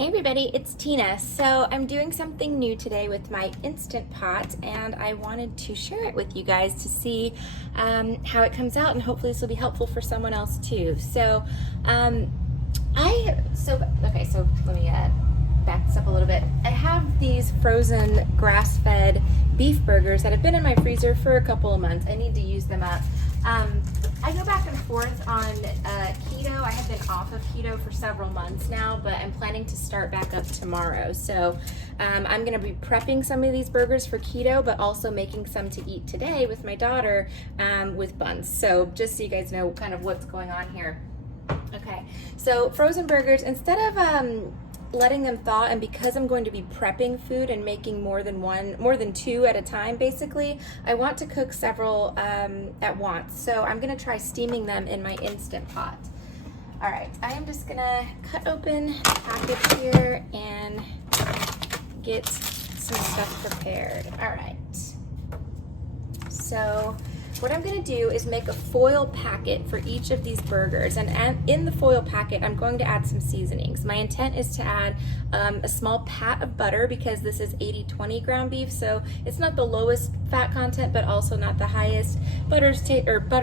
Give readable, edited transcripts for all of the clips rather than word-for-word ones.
Hey everybody, it's Tina. So I'm doing something new today with my Instant Pot and I wanted to share it with you guys to see how it comes out, and hopefully this will be helpful for someone else too. So so let me back this up a little bit. I have these frozen grass-fed beef burgers that have been in my freezer for a couple of months. I need to use them up. I go back and forth on keto. I have been off of keto for several months now, but I'm planning to start back up tomorrow. So I'm gonna be prepping some of these burgers for keto, but also making some to eat today with my daughter with buns. So just so you guys know kind of what's going on here. Okay, so frozen burgers, instead of letting them thaw, and because I'm going to be prepping food and making more than two at a time, basically, I want to cook several at once. So I'm gonna try steaming them in my Instant Pot. All right, I am just gonna cut open the package here and get some stuff prepared. All right, so what I'm gonna do is make a foil packet for each of these burgers, and in the foil packet I'm going to add some seasonings. My intent is to add a small pat of butter, because this is 80-20 ground beef, so it's not the lowest fat content but also not the highest. Butter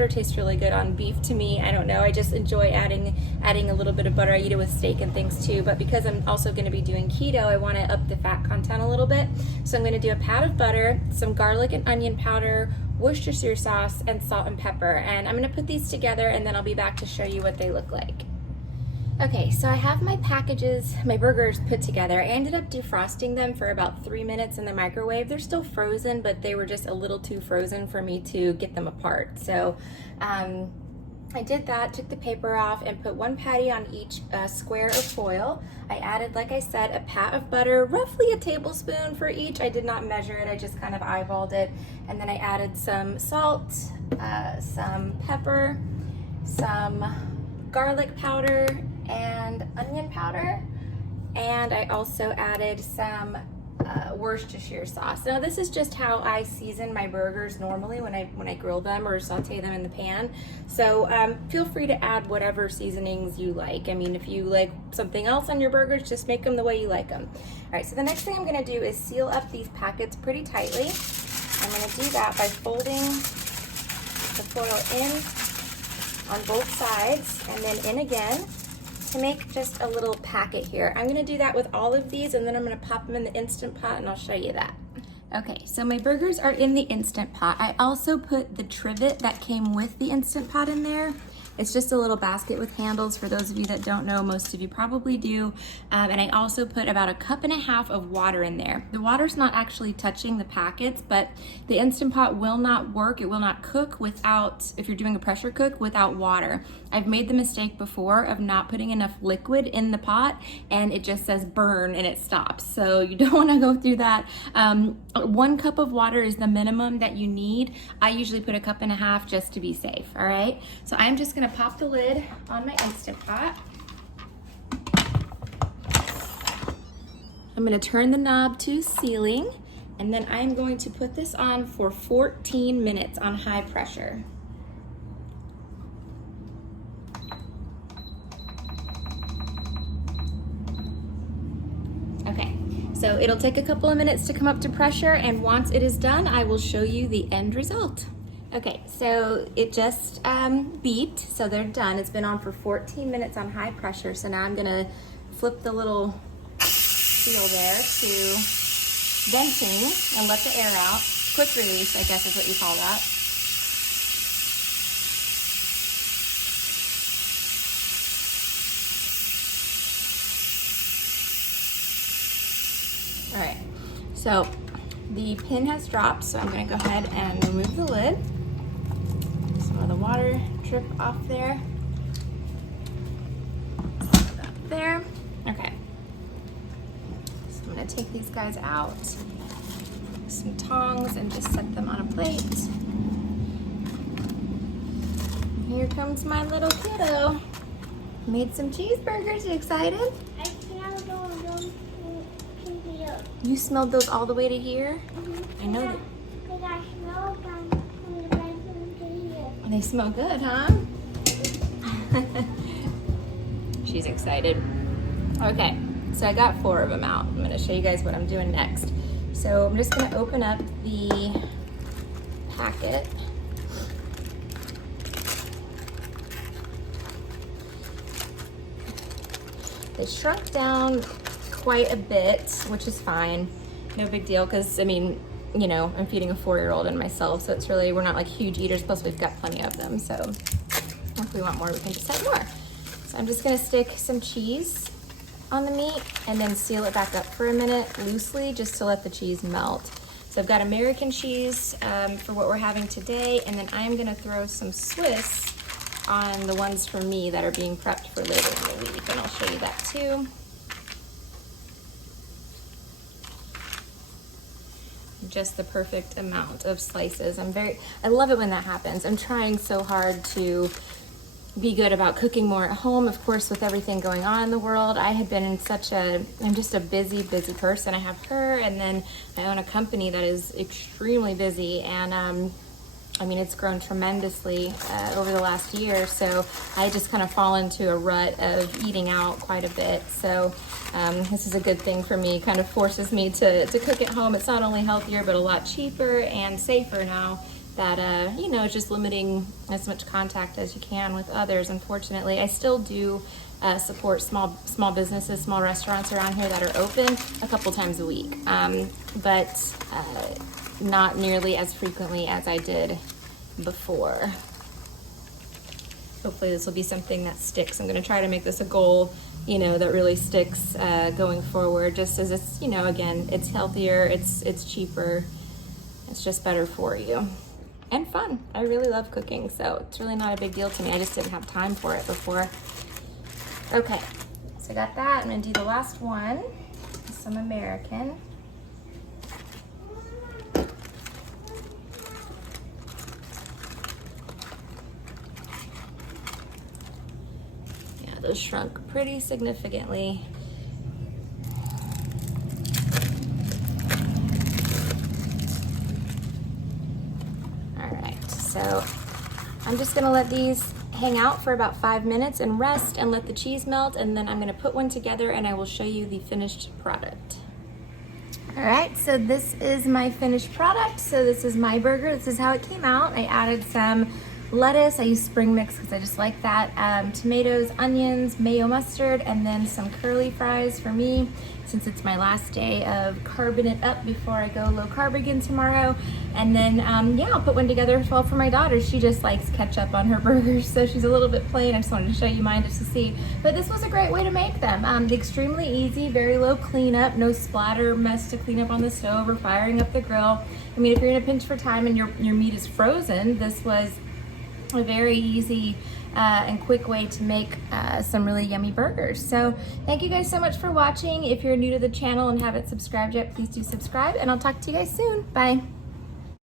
tastes really good on beef to me. I don't know, I just enjoy adding a little bit of butter. I eat it with steak and things too, but because I'm also going to be doing keto, I want to up the fat content a little bit. So I'm going to do a pat of butter, some garlic and onion powder, Worcestershire sauce, and salt and pepper, and I'm gonna put these together and then I'll be back to show you what they look like. Okay, so I have my burgers put together. I ended up defrosting them for about 3 minutes in the microwave. They're still frozen, but they were just a little too frozen for me to get them apart. So I did that, took the paper off, and put one patty on each square of foil. I added, like I said, a pat of butter, roughly a tablespoon for each. I did not measure it, I just kind of eyeballed it. And then I added some salt, some pepper, some garlic powder, and onion powder. And I also added some Worcestershire sauce. Now this is just how I season my burgers normally when I grill them or saute them in the pan. So feel free to add whatever seasonings you like. I mean, if you like something else on your burgers, just make them the way you like them. All right, so the next thing I'm gonna do is seal up these packets pretty tightly. I'm gonna do that by folding the foil in on both sides and then in again, to make just a little packet here. I'm gonna do that with all of these, and then I'm gonna pop them in the Instant Pot and I'll show you that. Okay, so my burgers are in the Instant Pot. I also put the trivet that came with the Instant Pot in there. It's just a little basket with handles. For those of you that don't know, most of you probably do. And I also put about 1.5 cups of water in there. The water's not actually touching the packets, but the Instant Pot will not work. It will not cook without, if you're doing a pressure cook, without water. I've made the mistake before of not putting enough liquid in the pot, and it just says burn and it stops. So you don't wanna go through that. 1 cup of water is the minimum that you need. I usually put 1.5 cups just to be safe, all right? So I'm just gonna pop the lid on my Instant Pot. I'm gonna turn the knob to sealing, and then I'm going to put this on for 14 minutes on high pressure. Okay, so it'll take a couple of minutes to come up to pressure, and once it is done, I will show you the end result. Okay, so it just beeped, so they're done. It's been on for 14 minutes on high pressure, so now I'm gonna flip the little seal there to venting and let the air out. Quick release, I guess is what you call that. All right, so the pin has dropped, so I'm gonna go ahead and remove the lid. Some of the water drip off there. There, okay. So I'm gonna take these guys out, some tongs, and just set them on a plate. And here comes my little kiddo. Made some cheeseburgers, you excited? You smelled those all the way to here? Mm-hmm. I know that. Because I smelled them from the bedroom to here. They smell good, huh? She's excited. Okay, So I got 4 of them out. I'm gonna show you guys what I'm doing next. So I'm just gonna open up the packet. They shrunk down quite a bit, which is fine. No big deal, because I mean, you know, I'm feeding a 4-year-old and myself, so it's really, we're not like huge eaters, plus we've got plenty of them, so if we want more, we can just have more. So I'm just gonna stick some cheese on the meat and then seal it back up for a minute loosely, just to let the cheese melt. So I've got American cheese for what we're having today, and then I'm gonna throw some Swiss on the ones for me that are being prepped for later in the week, and I'll show you that too. Just the perfect amount of slices. I love it when that happens. I'm trying so hard to be good about cooking more at home. Of course, with everything going on in the world, I had been in I'm just a busy person. I have her, and then I own a company that is extremely busy, and I mean, it's grown tremendously over the last year, so I just kind of fall into a rut of eating out quite a bit. So this is a good thing for me. Kind of forces me to cook at home. It's not only healthier, but a lot cheaper and safer now that, you know, it's just limiting as much contact as you can with others. Unfortunately, I still do support small businesses, small restaurants around here that are open a couple times a week, but not nearly as frequently as I did before. Hopefully this will be something that sticks. I'm going to try to make this a goal, you know, that really sticks going forward, just as it's, you know, again, it's healthier, it's cheaper, it's just better for you. And fun. I really love cooking, so it's really not a big deal to me. I just didn't have time for it before. Okay, so I got that. I'm going to do the last one, some American. Those shrunk pretty significantly. All right, so I'm just gonna let these hang out for about 5 minutes and rest and let the cheese melt, and then I'm gonna put one together and I will show you the finished product. All right, so this is my finished product. So this is my burger. This is how it came out. I added some lettuce. I use spring mix because I just like that. Tomatoes, onions, mayo mustard, and then some curly fries for me, since it's my last day of carbing it up before I go low carb again tomorrow. And then, yeah, I'll put one together as well for my daughter. She just likes ketchup on her burgers, so she's a little bit plain. I just wanted to show you mine just to see. But this was a great way to make them. Extremely easy, very low cleanup, no splatter mess to clean up on the stove or firing up the grill. I mean, if you're in a pinch for time and your meat is frozen, this was a very easy and quick way to make some really yummy burgers. So thank you guys so much for watching. If you're new to the channel and haven't subscribed yet, please do subscribe, and I'll talk to you guys soon. Bye.